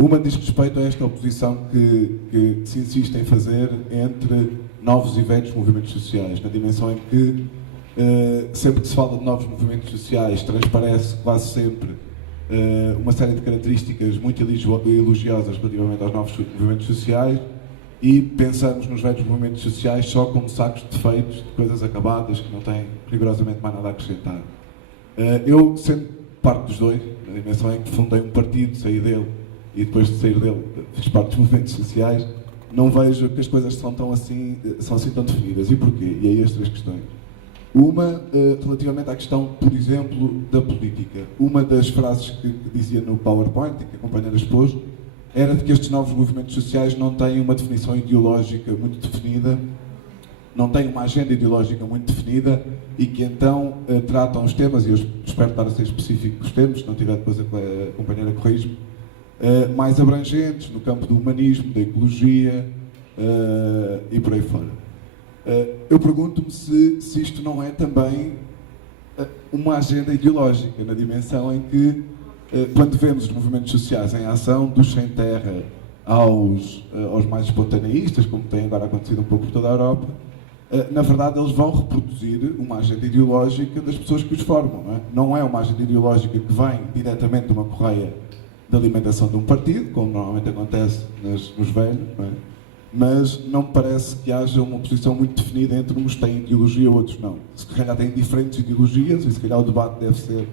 Uma diz respeito a esta oposição que se insiste em fazer entre novos e velhos movimentos sociais, na dimensão em que sempre que se fala de novos movimentos sociais transparece quase sempre uma série de características muito elogiosas relativamente aos novos movimentos sociais e pensamos nos velhos movimentos sociais só como sacos de defeitos, de coisas acabadas que não têm rigorosamente mais nada a acrescentar. Eu, sendo parte dos dois, na dimensão em que fundei um partido, saí dele e depois de sair dele fiz parte dos movimentos sociais, não vejo que as coisas são assim tão definidas. E porquê? E aí as três questões. Uma, relativamente à questão, por exemplo, da política. Uma das frases que dizia no PowerPoint, que a companheira expôs, era de que estes novos movimentos sociais não têm uma definição ideológica muito definida, não têm uma agenda ideológica muito definida e que então tratam os temas, e eu espero estar a ser específico com os temas, se não tiver depois a companheira corrige-me, mais abrangentes no campo do humanismo, da ecologia e por aí fora. Eu pergunto-me se isto não é também uma agenda ideológica, na dimensão em que, quando vemos os movimentos sociais em ação, dos sem terra aos mais espontaneístas, como tem agora acontecido um pouco por toda a Europa, na verdade eles vão reproduzir uma agenda ideológica das pessoas que os formam. Não é uma agenda ideológica que vem diretamente de uma correia de alimentação de um partido, como normalmente acontece nos velhos, não é? Mas não me parece que haja uma posição muito definida entre uns têm ideologia e outros não. Se calhar têm diferentes ideologias e se calhar o debate deve ser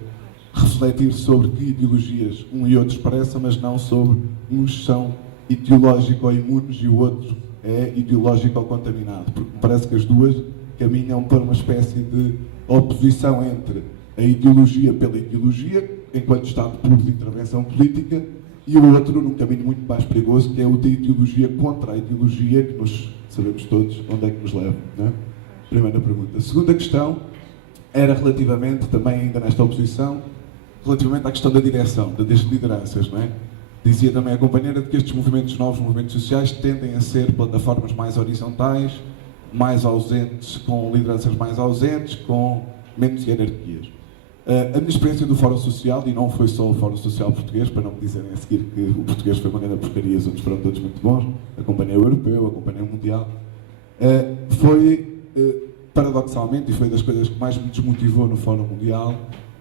refletir sobre que ideologias um e outros parecem, mas não sobre uns são ideológico-imunes e o outro é ideológico-contaminado. Porque me parece que as duas caminham para uma espécie de oposição entre a ideologia pela ideologia, enquanto Estado puro de intervenção política, e o outro num caminho muito mais perigoso, que é o de ideologia contra a ideologia, que nós sabemos todos onde é que nos leva. Não é? Primeira pergunta. A segunda questão era relativamente, também ainda nesta oposição, relativamente à questão da direção, das lideranças. Não é? Dizia também a companheira de que estes movimentos novos, movimentos sociais, tendem a ser plataformas mais horizontais, mais ausentes, com lideranças mais ausentes, com menos hierarquias. A minha experiência do Fórum Social, e não foi só o Fórum Social português, para não me dizerem a seguir que o português foi uma grande porcaria, os outros foram todos muito bons, acompanhei o europeu, acompanhei o mundial, foi, paradoxalmente, e foi das coisas que mais me desmotivou no Fórum Mundial,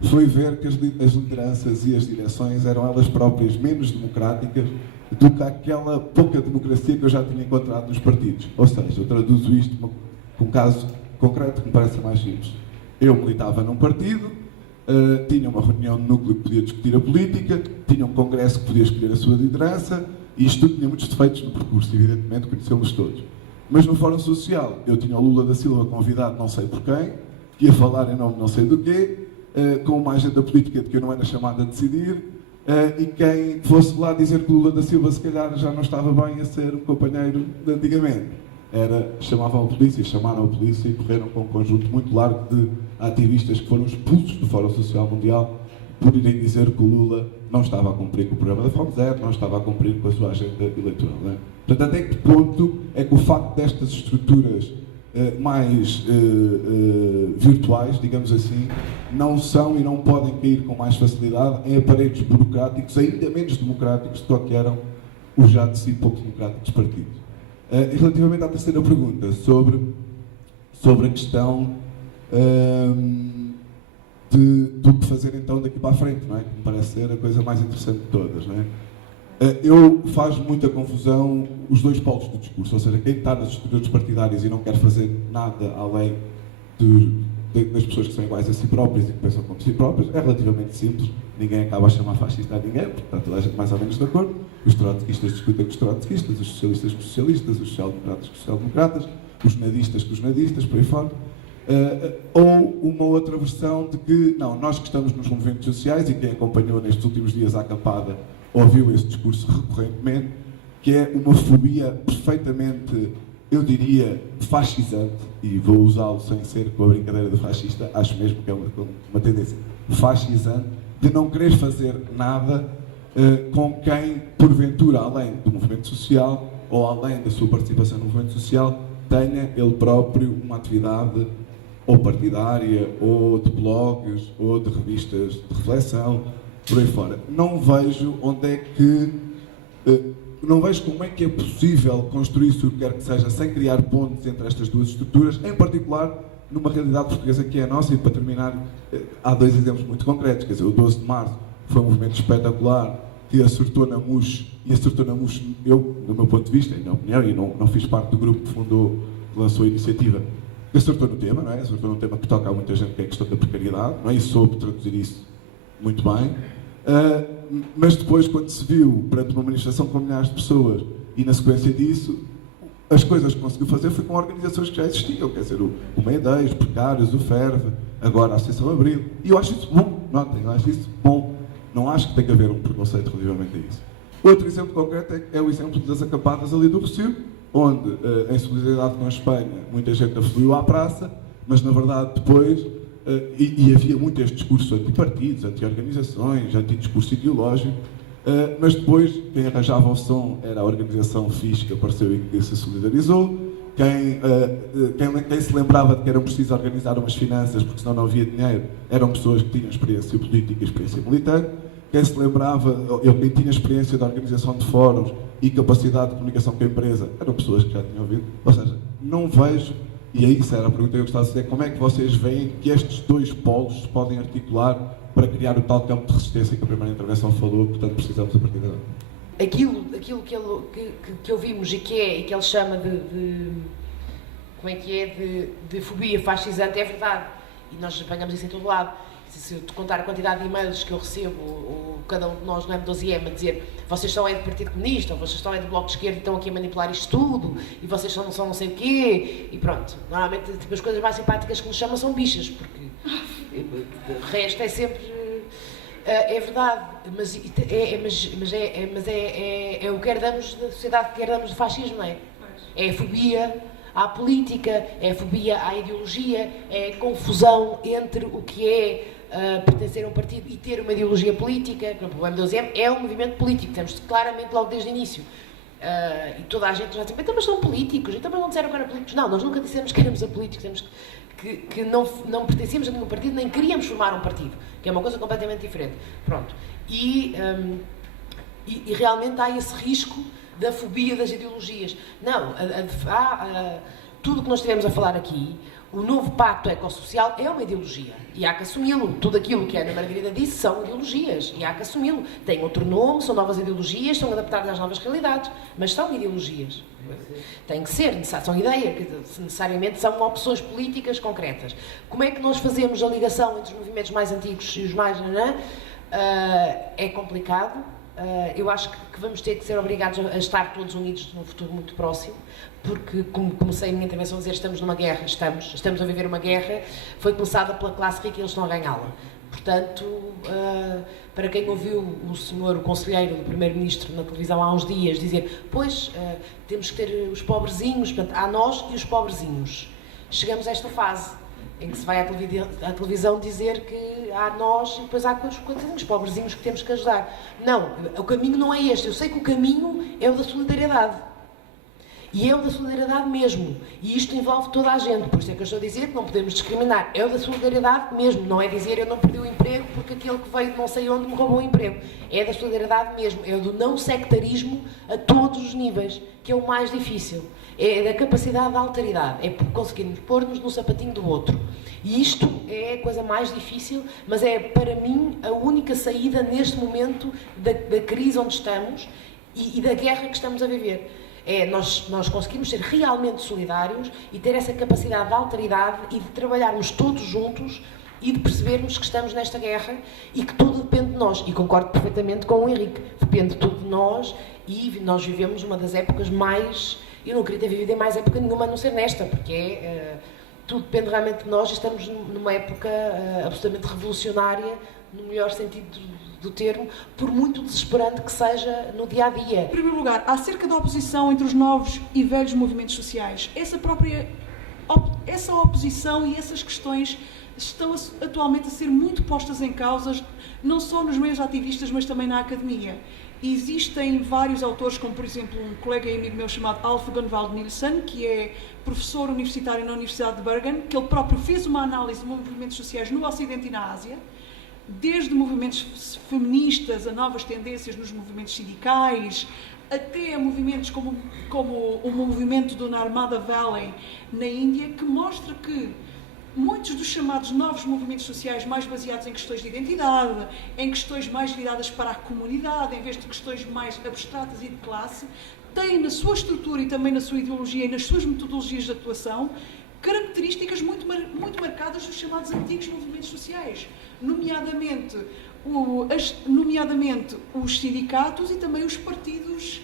foi ver que as lideranças e as direções eram elas próprias menos democráticas do que aquela pouca democracia que eu já tinha encontrado nos partidos. Ou seja, eu traduzo isto com um caso concreto que me parece mais simples. Eu militava num partido, tinha uma reunião de núcleo que podia discutir a política, tinha um congresso que podia escolher a sua liderança, e isto tudo tinha muitos defeitos no percurso, evidentemente, conhecemos todos. Mas no Fórum Social, eu tinha o Lula da Silva convidado não sei por quem, que ia falar em nome não sei do quê, com uma agenda política de que eu não era chamado a decidir, e quem fosse lá dizer que o Lula da Silva se calhar já não estava bem a ser um companheiro de antigamente. Chamaram a polícia e correram com um conjunto muito largo de ativistas que foram expulsos do Fórum Social Mundial por irem dizer que o Lula não estava a cumprir com o programa da Fome Zero, não estava a cumprir com a sua agenda eleitoral. Não é? Portanto, até que ponto é que o facto destas estruturas mais virtuais, digamos assim, não são e não podem cair com mais facilidade em aparelhos burocráticos ainda menos democráticos do que eram os já de si pouco democráticos partidos. E relativamente à terceira pergunta, sobre a questão do que fazer então daqui para a frente, não é? Que me parece ser a coisa mais interessante de todas, não é? Faz muita confusão os dois polos do discurso, ou seja, quem está nas estruturas partidárias e não quer fazer nada além das pessoas que são iguais a si próprias e que pensam como si próprias, é relativamente simples, ninguém acaba a chamar fascista a ninguém, porque está toda a gente mais ou menos de acordo, os trotskistas discutem com os trotskistas, os socialistas com os socialistas, os social-democratas com os social-democratas, os nadistas com os nadistas, por aí fora. Ou uma outra versão de que, não, nós que estamos nos movimentos sociais, e quem acompanhou nestes últimos dias à acampada ouviu esse discurso recorrentemente, que é uma fobia perfeitamente, eu diria, fascisante, e vou usá-lo sem ser com a brincadeira do fascista, acho mesmo que é uma tendência fascisante, de não querer fazer nada com quem, porventura, além do movimento social, ou além da sua participação no movimento social, tenha ele próprio uma atividade ou partidária, ou de blogs, ou de revistas de reflexão, por aí fora. Não vejo onde é que Não vejo como é que é possível construir-se o que quer que seja sem criar pontes entre estas duas estruturas, em particular numa realidade portuguesa que é a nossa. E para terminar, há 2 exemplos muito concretos. Quer dizer, o 12 de março foi um movimento espetacular que acertou na MUS, e acertou na MUS, eu, do meu ponto de vista, e na opinião, e não fiz parte do grupo que fundou, que lançou a iniciativa, que acertou no tema, não é? Acertou num tema que toca a muita gente, que é a questão da precariedade, não é? E soube traduzir isso muito bem. Mas depois, quando se viu perante uma manifestação com milhares de pessoas, e na sequência disso, as coisas que conseguiu fazer foi com organizações que já existiam, quer dizer, o Meia-Day, os Precários, o FERV, agora a Associação Abril, e eu acho isso bom, notem, eu acho isso bom. Não acho que tem que haver um preconceito relativamente a isso. Outro exemplo concreto é o exemplo das acampadas ali do Rossio, onde, em solidariedade com a Espanha, muita gente afluiu à praça, mas na verdade depois, e havia muito este discurso anti-partidos, anti-organizações, anti-discurso ideológico, mas depois quem arranjava o som era a organização fixe que apareceu e que se solidarizou. Quem se lembrava de que era preciso organizar umas finanças porque senão não havia dinheiro, eram pessoas que tinham experiência política e experiência militante. Quem se lembrava, quem tinha experiência de organização de fóruns e capacidade de comunicação com a empresa, eram pessoas que já tinham ouvido. Ou seja, não vejo, e aí isso era a pergunta que eu gostava de fazer, como é que vocês veem que estes 2 polos se podem articular para criar o tal campo de resistência que a primeira intervenção falou, portanto precisamos a partir de agora. Aquilo que ouvimos e que ele chama como é que é, de fobia fascisante, é verdade. E nós apanhamos isso em todo lado. Se eu te contar a quantidade de e-mails que eu recebo, ou cada um de nós no M12M, a dizer vocês são do Partido Comunista, ou vocês estão do Bloco de Esquerda e estão aqui a manipular isto tudo, e vocês são não sei o quê, e pronto. Normalmente tipo, as coisas mais simpáticas que nos chamam são bichas, porque o resto é sempre... É verdade, mas é o que herdamos da sociedade, que herdamos do fascismo, não é? É a fobia à política, é a fobia à ideologia, é a confusão entre o que é pertencer a um partido e ter uma ideologia política. Por exemplo, o M12M é um movimento político, temos claramente logo desde o início. E toda a gente já diz, então mas são políticos, então mas não disseram que eram políticos. Não, nós nunca dissemos que éramos apolíticos, temos que não pertencíamos a nenhum partido, nem queríamos formar um partido, que é uma coisa completamente diferente. Pronto. E realmente há esse risco da fobia das ideologias. Não, tudo o que nós estivemos a falar aqui, o novo pacto ecossocial é uma ideologia e há que assumi-lo. Tudo aquilo que a Ana Margarida disse são ideologias e há que assumi-lo. Tem outro nome, são novas ideologias, são adaptadas às novas realidades, mas são ideologias. Tem que ser, são ideias, necessariamente são opções políticas concretas. Como é que nós fazemos a ligação entre os movimentos mais antigos e os mais... É complicado. Eu acho que vamos ter que ser obrigados a estar todos unidos num futuro muito próximo, porque, como comecei a minha intervenção a dizer, estamos numa guerra, estamos a viver uma guerra, foi começada pela classe rica e eles estão a ganhá-la. Portanto, para quem ouviu o conselheiro do primeiro-ministro na televisão há uns dias dizer, pois, temos que ter os pobrezinhos, portanto, há nós e os pobrezinhos. Chegamos a esta fase em que se vai à televisão dizer que há nós e depois há os pobrezinhos que temos que ajudar. Não, o caminho não é este. Eu sei que o caminho é o da solidariedade. E é o da solidariedade mesmo. E isto envolve toda a gente. Por isso é que eu estou a dizer que não podemos discriminar. É o da solidariedade mesmo. Não é dizer eu não perdi o emprego porque aquele que veio de não sei onde me roubou o emprego. É da solidariedade mesmo. É o do não sectarismo a todos os níveis, que é o mais difícil. É da capacidade de alteridade. É conseguirmos pôr-nos no sapatinho do outro. E isto é a coisa mais difícil, mas é, para mim, a única saída neste momento da crise onde estamos e da guerra que estamos a viver. Nós conseguimos ser realmente solidários e ter essa capacidade de alteridade e de trabalharmos todos juntos e de percebermos que estamos nesta guerra e que tudo depende de nós. E concordo perfeitamente com o Henrique. Depende tudo de nós e nós vivemos uma das épocas mais... Eu não queria ter vivido em mais época nenhuma a não ser nesta, porque tudo depende realmente de nós e estamos numa época absolutamente revolucionária, no melhor sentido do termo, por muito desesperante que seja no dia-a-dia. Em primeiro lugar, acerca da oposição entre os novos e velhos movimentos sociais, essa oposição e essas questões estão atualmente a ser muito postas em causa, não só nos meios ativistas, mas também na academia. Existem vários autores, como por exemplo um colega e amigo meu chamado Alf Gunvald Nielsen, que é professor universitário na Universidade de Bergen, que ele próprio fez uma análise de movimentos sociais no Ocidente e na Ásia, desde movimentos feministas a novas tendências nos movimentos sindicais, até a movimentos como o movimento do Narmada Valley na Índia, que mostra que muitos dos chamados novos movimentos sociais mais baseados em questões de identidade, em questões mais viradas para a comunidade, em vez de questões mais abstratas e de classe, têm na sua estrutura e também na sua ideologia e nas suas metodologias de atuação características muito marcadas dos chamados antigos movimentos sociais, nomeadamente os sindicatos e também os partidos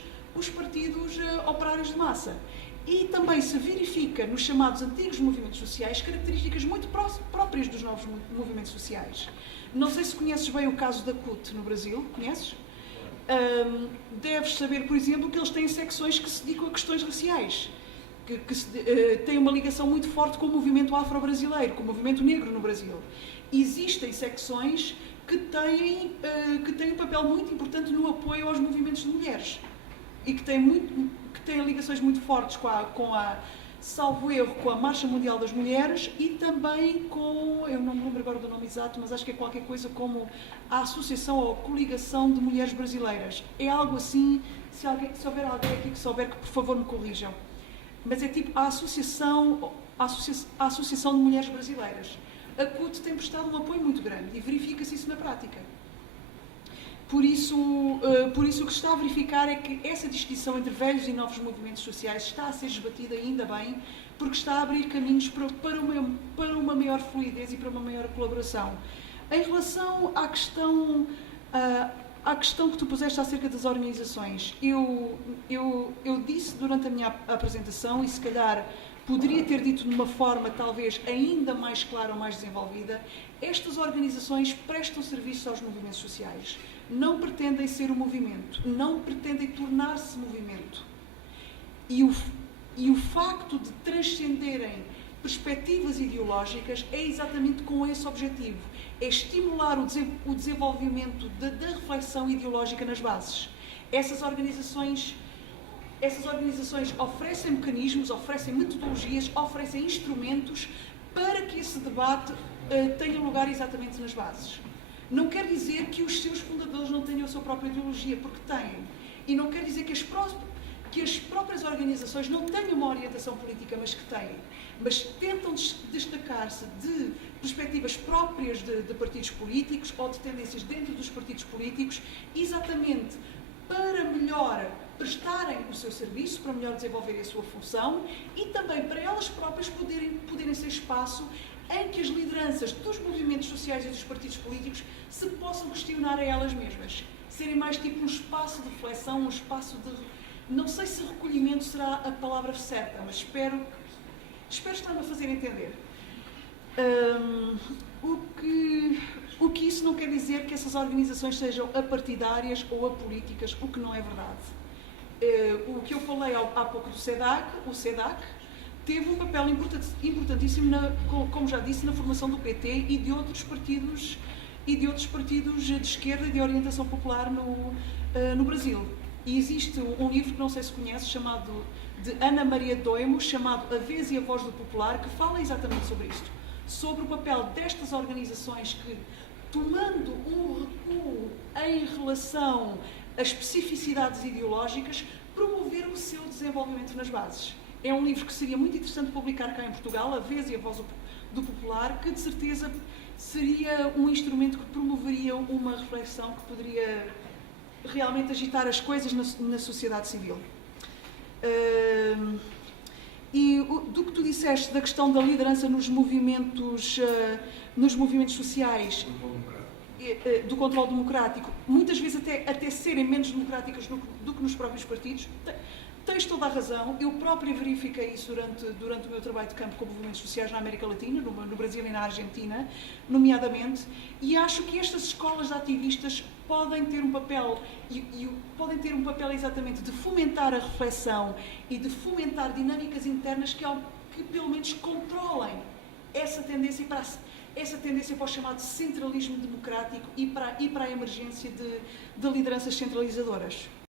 operários de massa. E também se verifica nos chamados antigos movimentos sociais características muito próprias dos novos movimentos sociais. Não sei se conheces bem o caso da CUT no Brasil, conheces? Deves saber, por exemplo, que eles têm secções que se dedicam a questões raciais, que têm uma ligação muito forte com o movimento afro-brasileiro, com o movimento negro no Brasil. Existem secções que têm um papel muito importante no apoio aos movimentos de mulheres e que têm ligações muito fortes salvo erro, com a Marcha Mundial das Mulheres e também com, eu não me lembro agora do nome exato, mas acho que é qualquer coisa como a Associação ou a Coligação de Mulheres Brasileiras. É algo assim, se houver alguém aqui que souber, que por favor me corrijam. Mas é tipo a Associação de Mulheres Brasileiras. A CUT tem prestado um apoio muito grande e verifica-se isso na prática. Por isso, o que se está a verificar é que essa distinção entre velhos e novos movimentos sociais está a ser esbatida ainda bem, porque está a abrir caminhos para uma maior fluidez e para uma maior colaboração. Em relação à questão que tu puseste acerca das organizações, eu disse durante a minha apresentação, e se calhar poderia ter dito de uma forma talvez ainda mais clara ou mais desenvolvida, estas organizações prestam serviço aos movimentos sociais. Não pretendem ser um movimento, não pretendem tornar-se movimento. E o facto de transcenderem perspectivas ideológicas é exatamente com esse objetivo. É estimular o desenvolvimento da reflexão ideológica nas bases. Essas organizações oferecem mecanismos, oferecem metodologias, oferecem instrumentos para que esse debate tenha lugar exatamente nas bases. Não quer dizer que os seus fundadores não tenham a sua própria ideologia, porque têm. E não quer dizer que as próprias organizações não tenham uma orientação política, mas que têm. Mas tentam destacar-se de perspectivas próprias de partidos políticos ou de tendências dentro dos partidos políticos, exatamente para melhor prestarem o seu serviço, para melhor desenvolverem a sua função e também para elas próprias poderem ser espaço em que as lideranças dos movimentos sociais e dos partidos políticos se possam questionar a elas mesmas. Serem mais tipo um espaço de reflexão, um espaço de... Não sei se recolhimento será a palavra certa, mas espero estar-me a fazer entender. O que isso não quer dizer que essas organizações sejam apartidárias ou apolíticas, o que não é verdade. O que eu falei há pouco do SEDAC, o SEDAC teve um papel importantíssimo, como já disse, na formação do PT e de outros partidos de esquerda e de orientação popular no Brasil. E existe um livro que não sei se conhece, de Ana Maria Doimo, chamado A Vez e a Voz do Popular, que fala exatamente sobre isto, sobre o papel destas organizações que, tomando um recuo em relação às especificidades ideológicas, promoveram o seu desenvolvimento nas bases. É um livro que seria muito interessante publicar cá em Portugal, A Vez e a Voz do Popular, que de certeza seria um instrumento que promoveria uma reflexão que poderia realmente agitar as coisas na sociedade civil. E do que tu disseste da questão da liderança nos movimentos sociais, do controle democrático, muitas vezes até serem menos democráticas do que nos próprios partidos, tens toda a razão. Eu própria verifiquei isso durante o meu trabalho de campo com movimentos sociais na América Latina, no Brasil e na Argentina, nomeadamente, e acho que estas escolas de ativistas podem ter um papel, podem ter um papel exatamente de fomentar a reflexão e de fomentar dinâmicas internas que pelo menos controlem essa tendência para o chamado centralismo democrático e para a emergência de lideranças centralizadoras.